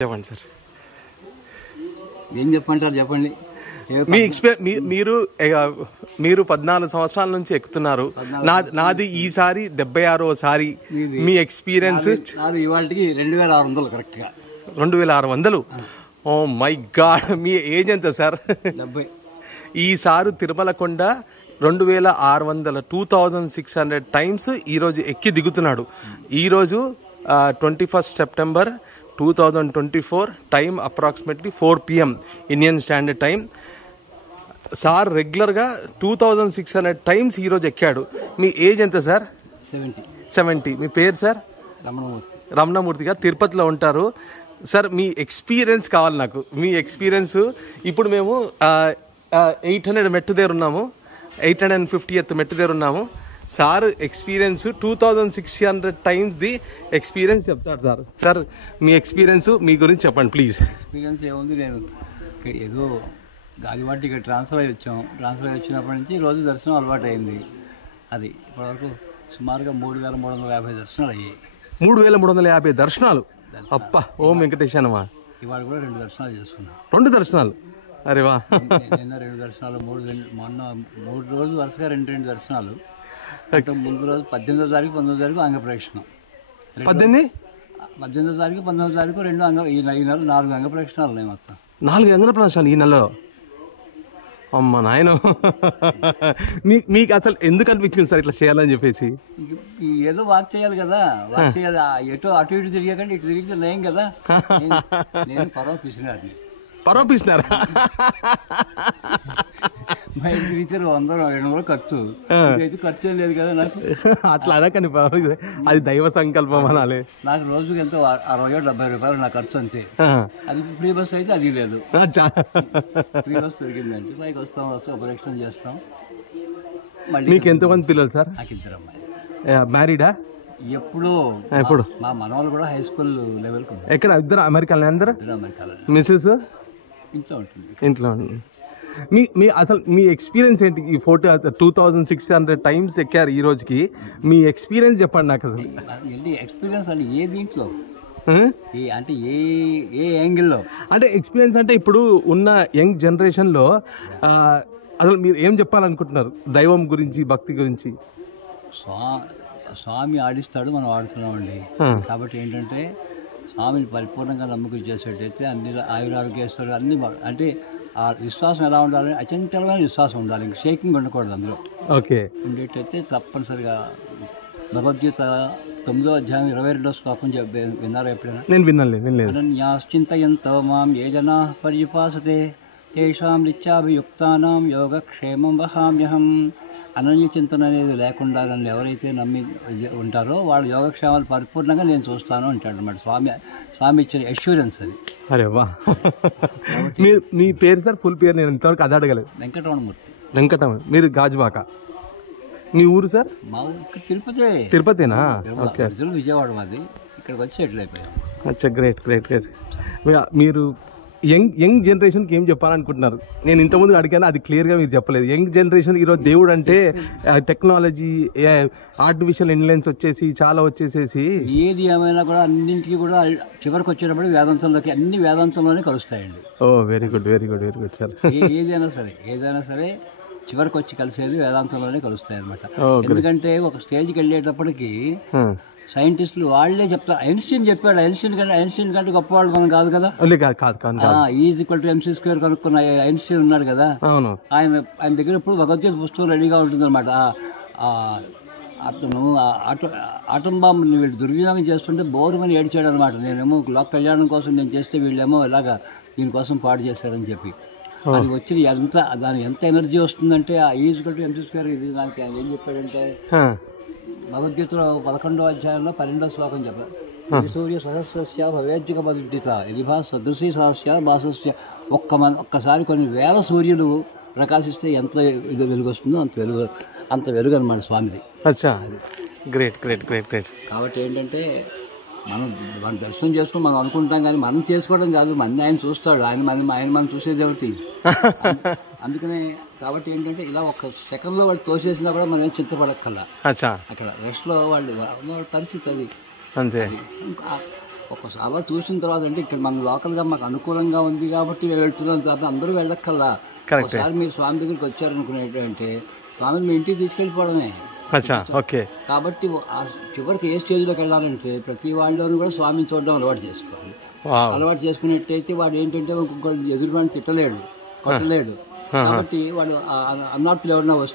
చెప్పండి సార్. ఏం చెప్పంటారు చెప్పండి. మీరు 14 సంవత్సరాల నుంచి ఎక్కుతున్నారు. నాది ఈసారి 76వసారి. మీ ఎక్స్పీరియన్స్? ఇవాళకి 2600 కరెక్ట్గా. 2600. Oh my god. మీ ఏజ్ ఎంత సార్? 70. ఈసారి తిరుమల కొండ 2600 2600 టైమ్స్ ఈరోజు ఎక్కి దిగుతున్నాడు. ఈరోజు 21 September 2024, time approximately 4 PM Indian standard time. Sir రెగ్యులర్గా 2600 టైమ్స్ ఈరోజు ఎక్కాడు. మీ ఏజ్ ఎంత సార్? 70. మీ పేరు సార్? రమణమూర్తి గారు. తిరుపతిలో ఉంటారు. సార్ మీ ఎక్స్పీరియన్స్ కావాలి నాకు. మీ ఎక్స్పీరియన్స్. ఇప్పుడు మేము 800 మెట్టు దగ్గర ఉన్నాము. 850th మెట్టు దగ్గర ఉన్నాము. Sir experience 2600 times the experience చెప్తాడు సార్. సార్ మీ ఎక్స్పీరియన్స్, మీ గురించి చెప్పండి ప్లీజ్. ఎక్స్పీరియన్స్ ఏముంది, నేను ఏదో గాలివాటి ఇక్కడ ట్రాన్స్ఫర్ అయ్యి వచ్చాం. ట్రాన్స్ఫర్ అయ్యి వచ్చినప్పటి నుంచి రోజు దర్శనం అలవాటు అయింది. అది ఇప్పటివరకు సుమారుగా 3350 దర్శనాలు అయ్యాయి. 3350 దర్శనాలు. అప్ప ఓం వెంకటేశానమా. ఇవాళ కూడా 2 దర్శనాలు చేసుకున్నాం. 2 దర్శనాలు. అరే వా. నిన్న 2 దర్శనాలు, మొన్న 3 రోజులు వరుసగా 2 దర్శనాలు. అంటే ముందు రోజు 18వ తారీఖు 19వ తారీఖు అంగప్రదక్షిణం. 18వ తారీఖు 19వ తారీఖు 2 ఈ నెల 4 అంగప్రదక్షిణాలు ఉన్నాయి. మొత్తం 4 అంగప్రదక్షిణాలు ఈ నెలలో. అమ్మ నాయన. మీకు అసలు ఎందుకు అనిపించింది సార్ ఇట్లా చేయాలని చెప్పేసి? ఏదో వాక్ చేయాలి కదా. వాక్ చేయాలి. ఎటో అటు ఇటు తిరిగాకంటే ఇటు తిరిగితే లేం కదా. నేను పరోపిస్తున్నారా? బయట తిరిగితే 100-200 ఖర్చు. అయితే ఖర్చు ఏం లేదు కదా నాకు. అట్లా అనకండి, అది దైవ సంకల్పం అనాలి. నాకు రోజుకి ఎంతో 60-70 రూపాయలు నా ఖర్చు అంతే. అది ఫ్రీ బస్ అయితే అది లేదు. ఫ్రీ బస్ దొరికిందంటే పైకి వస్తాం ఉపరక్షణ చేస్తాం. మీకు ఎంతమంది పిల్లలు సార్? నాకు 2 అమ్మాయి. మ్యారీడా? ఎప్పుడు మా మనవాళ్ళు కూడా హై స్కూల్ లెవెల్కి. ఎక్కడ? 2 అమెరికాలో. అందరూ అమెరికాలో. మిస్సెస్ ఇంట్లో ఉంటుంది. ఇంట్లో ఉంటుంది. మీ అసలు మీ ఎక్స్పీరియన్స్ ఏంటి? ఈ 2600 టైమ్స్ ఎక్కారు ఈ రోజుకి. మీ ఎక్స్పీరియన్స్ చెప్పండి నాకు. అసలు ఎక్స్పీరియన్స్ అంటే ఏ దీంట్లో అంటే ఏ యాంగిల్లో అంటే ఎక్స్పీరియన్స్ అంటే ఇప్పుడు ఉన్న యంగ్ జనరేషన్లో అసలు మీరు ఏం చెప్పాలనుకుంటున్నారు దైవం గురించి, భక్తి గురించి? స్వామి ఆడిస్తాడు, మనం ఆడుతున్నామండి. కాబట్టి ఏంటంటే స్వామిని పరిపూర్ణంగా నమ్మకం చేసేటైతే అన్ని ఆయురారోగ్యేశ్వరుడు అన్ని అంటే ఆ విశ్వాసం ఎలా ఉండాలి? అచంచలమైన విశ్వాసం ఉండాలి. ఇంక షేకింగ్ ఉండకూడదు అందులో. ఓకే. ఉండేటైతే తప్పనిసరిగా భగవద్గీత 9వ అధ్యాయం 22వ శ్లోకం విన్నారా ఎప్పుడైనా? నేను వినలేదు. అనన్యాశ్చింతయంతో మాం ఏ జనాః పర్యుపాసతే తేషాం నిత్యాభియుక్తానాం యోగక్షేమం వహామ్యహం. అనన్య చింతన అనేది లేకుండా నన్ను ఎవరైతే నమ్మి ఉంటారో వాళ్ళ యోగక్షేమాలు పరిపూర్ణంగా నేను చూస్తాను అంటాడు అన్నమాట. స్వామి ఇచ్చిన అష్యూరెన్స్ అది. అరే వా. మీ పేరు సార్? ఫుల్ పేరు నేను ఇంతవరకు అది అడగలేదు. వెంకటరమణ. మీరు గాజువాక. మీ ఊరు సార్? మా ఊరు తిరుపతినా? విజయవాడ మాది. ఇక్కడికి వచ్చి సెటిల్ అయిపోయాం. అచ్చా, గ్రేట్. మీరు యంగ్ జనరేషన్కి ఏం చెప్పాలనుకుంటున్నారు? నేను ఇంతకుముందు అడిగాను, అది క్లియర్గా మీరు చెప్పలేదు. యంగ్ జనరేషన్ ఈరోజు దేవుడు అంటే టెక్నాలజీ, ఆర్టిఫిషియల్ ఇంటెలిజెన్స్ వచ్చేసి చాలా వచ్చేసేసి ఏది ఏమైనా కూడా అన్నింటికి కూడా చివరికి వచ్చేటప్పుడు వేదాంతంలోకి అన్ని వేదాంతంలోనే కలుస్తాయండి. ఓ వెరీ గుడ్ సార్. ఏదైనా సరే చివరికి వచ్చి కలిసేది వేదాంతంలోనే కలుస్తాయి అనమాట. ఎందుకంటే ఒక స్టేజ్కి వెళ్ళేటప్పటికి సైంటిస్టులు వాళ్ళే చెప్తారు. ఐన్స్టీన్ చెప్పాడు. ఐన్స్టీన్ కంటే గొప్పవాళ్ళు మనం కాదు కదా. E=mc² కనుక్కున్న ఐన్స్టీన్ ఉన్నాడు కదా. ఆయన దగ్గర ఇప్పుడు భగవద్గీత పుస్తకం రెడీగా ఉంటుంది అనమాట. అతను ఆటం బాంబుని వీళ్ళు దుర్వినియోగం చేస్తుంటే బోరుమని ఏడ్చాడు అనమాట. నేనేమో లోక కళ్యాణం కోసం నేను చేస్తే వీళ్ళేమో ఇలాగా దీనికోసం పాడు చేశారని చెప్పి. అది వచ్చి దానికి ఎంత ఎనర్జీ వస్తుందంటే ఆ E=mc². ఇది దానికి ఆయన ఏం చెప్పాడంటే భగవద్గీతలో 11వ అధ్యాయంలో 12వ శ్లోకం చెప్పారు. సూర్య సహస్రస్య భవేజ్జిక పదుడ్డిత ఇది సదృశీ సహస్య భాసస్య. ఒక్కసారి కొన్ని వేల సూర్యులు ప్రకాశిస్తే ఎంత ఇది వెలుగు వస్తుందో అంత వెలుగు అనమాట స్వామిది. గ్రేట్. కాబట్టి ఏంటంటే మనం దర్శనం చేసుకుని మనం అనుకుంటాం, కానీ మనం చేసుకోవడం కాదు. ఆయన చూస్తాడు. మనం చూసేది ఎవరికి. అందుకనే కాబట్టి ఏంటంటే ఇలా ఒక సెకండ్లో వాళ్ళు తోసేసినా కూడా మనం ఏం చింతపడక్కల్లా. అక్కడ రెస్ట్లో వాళ్ళ పరిస్థితి అది అంతే. ఒకసారి అలా చూసిన తర్వాత అంటే ఇక్కడ మన లోకల్గా మాకు అనుకూలంగా ఉంది కాబట్టి వెళ్తున్నాం తర్వాత అందరూ వెళ్ళక్కల్లా. ఒకసారి మీరు స్వామి దగ్గరికి వచ్చారనుకునేటంటే స్వామిని మీ ఇంటికి తీసుకెళ్ళిపోవడమే. అచ్చా, ఓకే. కాబట్టి ఆ చివరికి ఏ స్టేజ్లోకి వెళ్ళాలంటే ప్రతి వాళ్ళలోనూ కూడా స్వామిని చూడడం అలవాటు చేసుకోవాలి. అలవాటు చేసుకున్నట్టయితే వాడు ఏంటంటే ఇంకొకటి ఎదురువాడిని తిట్టలేడు, కొట్టలేడు. కాబట్టి వాడు అన్నార్తులు ఎవరన్నా వస్తే